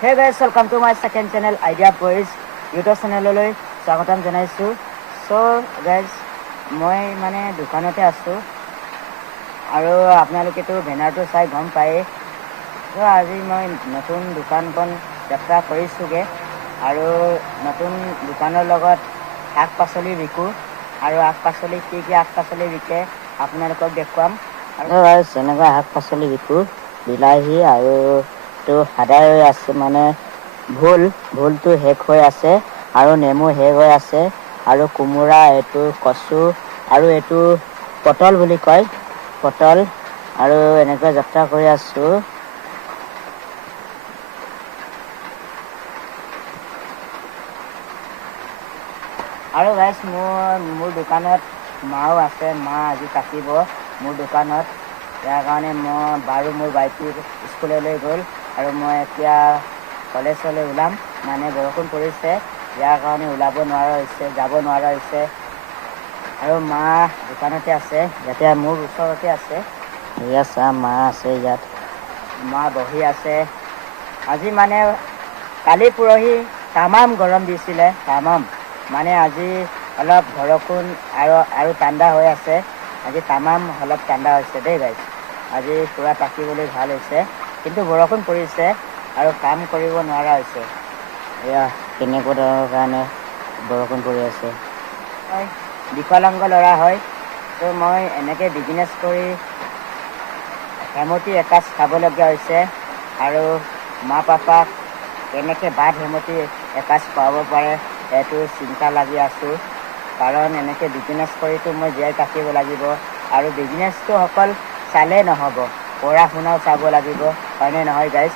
Hey guys, welcome to my second channel Idea Boys YouTube channel. Swagatam janaisu. So guys, moi mane dukanate asu aru apnaloke to banner to sai gom pae. So aji moi notun dukan kon jatra korisuge aru notun dukanor logot শাক পাচলি বিকু আৰু শাক পাচলি কি শাক পাচলি বিকে আপোনালোকক দেখুৱাম আৰু গাইস এনেকুৱা শাক পাচলি বিকু বিলাহী আৰু তো হাদাই হৈ আছে মানে ভুলটো হেক হৈ আছে আৰু নেমু হেক হৈ আছে আৰু কুমুৰা এটো কচু আৰু এটো পটল বুলি কয় পটল আৰু এনেকৈ যাত্ৰা কৰি আছো আৰু গাইস মোৰ দোকানত মাও আছে মা আজি কাটিব মোৰ দোকানত ইয়াৰ কাৰণে মই বাৰু মোৰ বাইকটো স্কুললৈ গ'ল আৰু মই এতিয়া কলেজলৈ ওলাম মানে বৰষুণ পৰিছে ইয়াৰ কাৰণে ওলাব নোৱাৰা হৈছে যাব নোৱাৰা হৈছে আৰু মা দোকানতে আছে ইয়াতে মোৰ ওচৰতে আছে ইয়াত চা মা আছে ইয়াত মা বহি আছে আজি মানে কালি পৰহি তামাম গৰম দিছিলে তামাম মানে আজি অলপ বৰষুণ আৰু ঠাণ্ডা হৈ আছে আজি তামাম অলপ ঠাণ্ডা হৈছে দেই গাইস আজি পুৰা থাকিবলৈ ভাল হৈছে কিন্তু বৰষুণ পৰিছে আৰু কাম কৰিব নোৱাৰা হৈছে এয়া কেনেকুৱা কাৰণে বৰষুণ পৰি আছে মই বিকলাংগ ল'ৰা হয় তো মই এনেকৈ বিজনেছ কৰি হেমতি একাজ খাবলগীয়া হৈছে আৰু মা পাপাক কেনেকৈ বাদ হেমতি একাজ খুৱাব পাৰে এইটো চিন্তা লাগি আছোঁ কাৰণ এনেকৈ বিজনেছ কৰিতো মই জীয়াই থাকিব লাগিব আৰু বিজনেছটো অকল চালে নহ'ব পঢ়া শুনাও চাব লাগিব হয়নে নহয় গাইছ